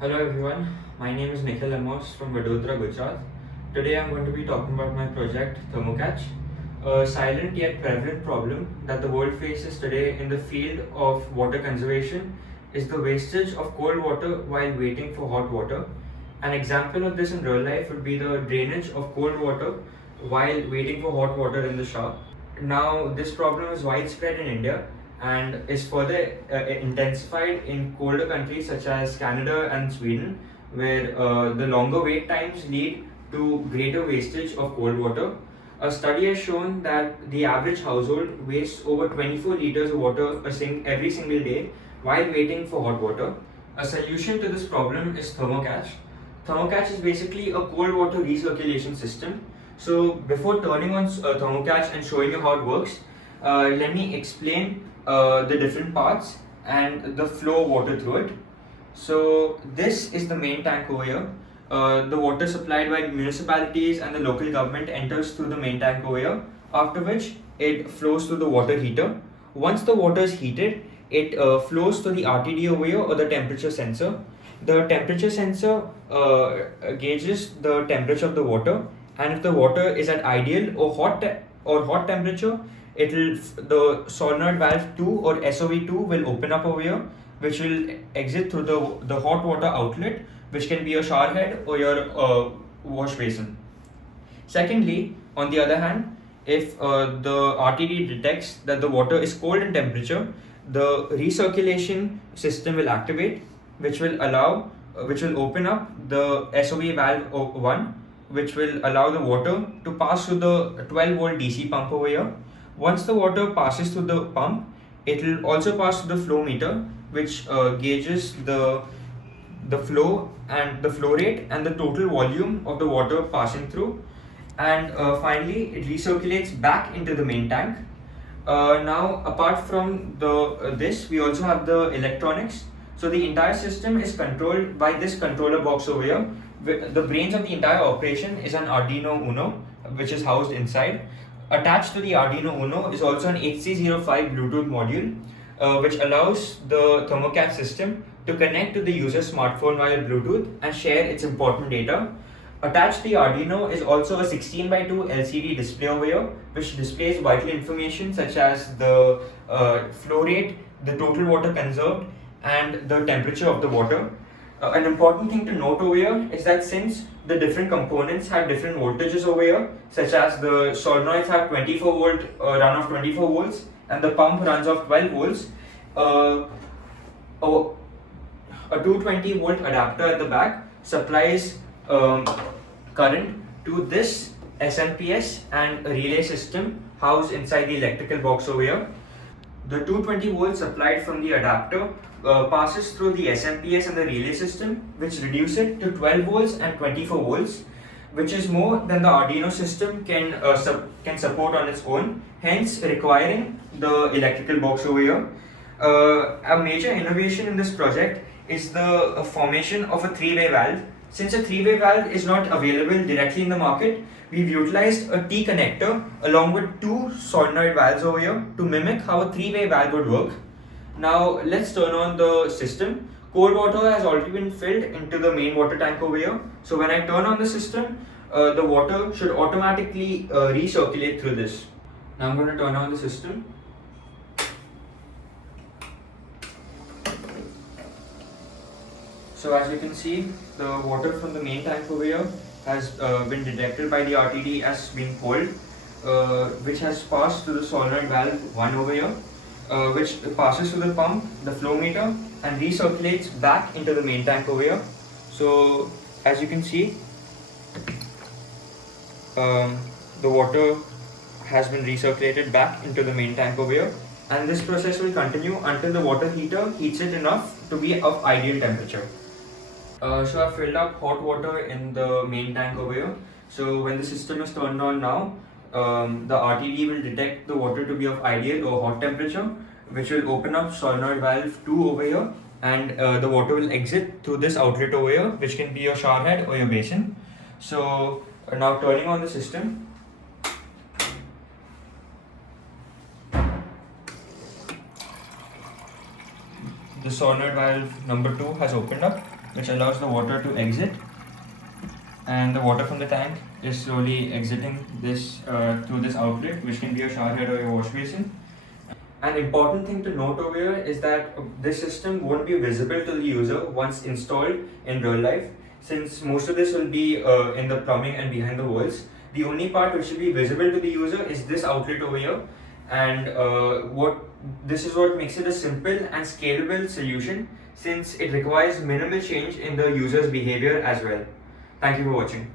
Hello everyone, my name is Nikhil Lemos from Vadodara, Gujarat. Today I'm going to be talking about my project ThermoCatch, a silent yet prevalent problem that the world faces today in the field of water conservation is the wastage of cold water while waiting for hot water. An example of this in real life would be the drainage of cold water while waiting for hot water in the shower. Now, this problem is widespread in India and is further intensified in colder countries such as Canada and Sweden, where the longer wait times lead to greater wastage of cold water. A study has shown that the average household wastes over 24 liters of water every single day while waiting for hot water. A solution to this problem is ThermoCatch. ThermoCatch is basically a cold water recirculation system. So before turning on ThermoCatch and showing you how it works, let me explain the different parts and the flow of water through it. So this is the main tank over here. The water supplied by municipalities and the local government enters through the main tank over here, after which it flows through the water heater. Once the water is heated, it flows to the RTD over here, or the temperature sensor. The temperature sensor gauges the temperature of the water, and if the water is at ideal or hot temperature, the solenoid valve 2 or SOV2 will open up over here, which will exit through the hot water outlet, which can be your shower head or your wash basin. Secondly, on the other hand, if the RTD detects that the water is cold in temperature, the recirculation system will activate, which will open up the SOV valve 1, which will allow the water to pass through the 12-volt DC pump over here. Once the water passes through the pump, it will also pass through the flow meter, which gauges the flow and the flow rate and the total volume of the water passing through. And finally, it recirculates back into the main tank. Now, apart from this, we also have the electronics. So the entire system is controlled by this controller box over here. The brains of the entire operation is an Arduino Uno, which is housed inside. Attached to the Arduino Uno is also an HC05 Bluetooth module, which allows the ThermoCatch system to connect to the user's smartphone via Bluetooth and share its important data. Attached to the Arduino is also a 16:2 LCD display over here, which displays vital information such as the flow rate, the total water conserved, and the temperature of the water. An important thing to note over here is that since the different components have different voltages over here, such as the solenoids have 24 volt run of 24 volts and the pump runs off 12 volts, a 220 volt adapter at the back supplies current to this SMPS and relay system housed inside the electrical box over here. The 220 volts supplied from the adapter passes through the SMPS and the relay system, which reduce it to 12 volts and 24 volts, which is more than the Arduino system can support on its own, hence requiring the electrical box over here. A major innovation in this project is the formation of a three-way valve. Since a three-way valve is not available directly in the market, we've utilized a T connector along with two solenoid valves over here to mimic how a three-way valve would work. Now let's turn on the system. Cold water has already been filled into the main water tank over here. So when I turn on the system, the water should automatically recirculate through this. Now I'm going to turn on the system. So as you can see, the water from the main tank over here has been detected by the RTD as being cold, which has passed to the solenoid valve 1 over here, which passes through the pump, the flow meter, and recirculates back into the main tank over here. So as you can see, the water has been recirculated back into the main tank over here, and this process will continue until the water heater heats it enough to be of ideal temperature. So I filled up hot water in the main tank over here. So when the system is turned on now, the RTD will detect the water to be of ideal or hot temperature, which will open up solenoid valve 2 over here, and the water will exit through this outlet over here, which can be your shower head or your basin. So now turning on the system. The solenoid valve number 2 has opened up, which allows the water to exit, and the water from the tank is slowly exiting this through this outlet, which can be a shower head or a wash basin. An important thing to note over here is that this system won't be visible to the user once installed in real life, since most of this will be in the plumbing and behind the walls. The only part which will be visible to the user is this outlet over here, and this is what makes it a simple and scalable solution, since it requires minimal change in the user's behavior as well. Thank you for watching.